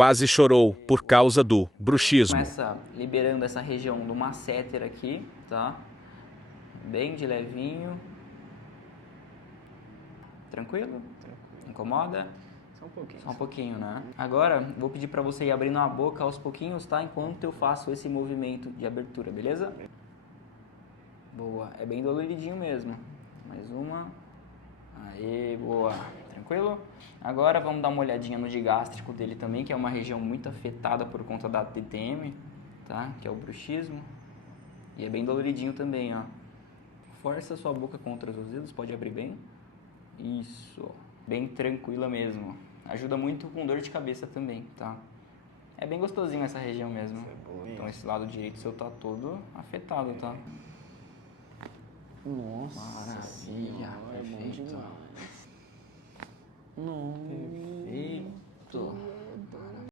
quase chorou por causa do bruxismo. Começa liberando essa região do masseter aqui, tá? Bem de levinho. Tranquilo? Incomoda? Só um pouquinho. Só um pouquinho, né? Agora, vou pedir pra você ir abrindo a boca aos pouquinhos, tá? Enquanto eu faço esse movimento de abertura, beleza? Boa. É bem doloridinho mesmo. Mais uma. Aê, boa. Tranquilo? Agora vamos dar uma olhadinha no digástrico dele também, que é uma região muito afetada por conta da TTM, tá? Que é o bruxismo. E é bem doloridinho também, ó. Força sua boca contra os dedos, pode abrir bem. Isso. Bem tranquila mesmo. Ajuda muito com dor de cabeça também, tá? É bem gostosinho essa região mesmo. Então esse lado direito seu tá todo afetado, tá? Nossa, Maravilha. é bom Perfeito. demais. Perfeito.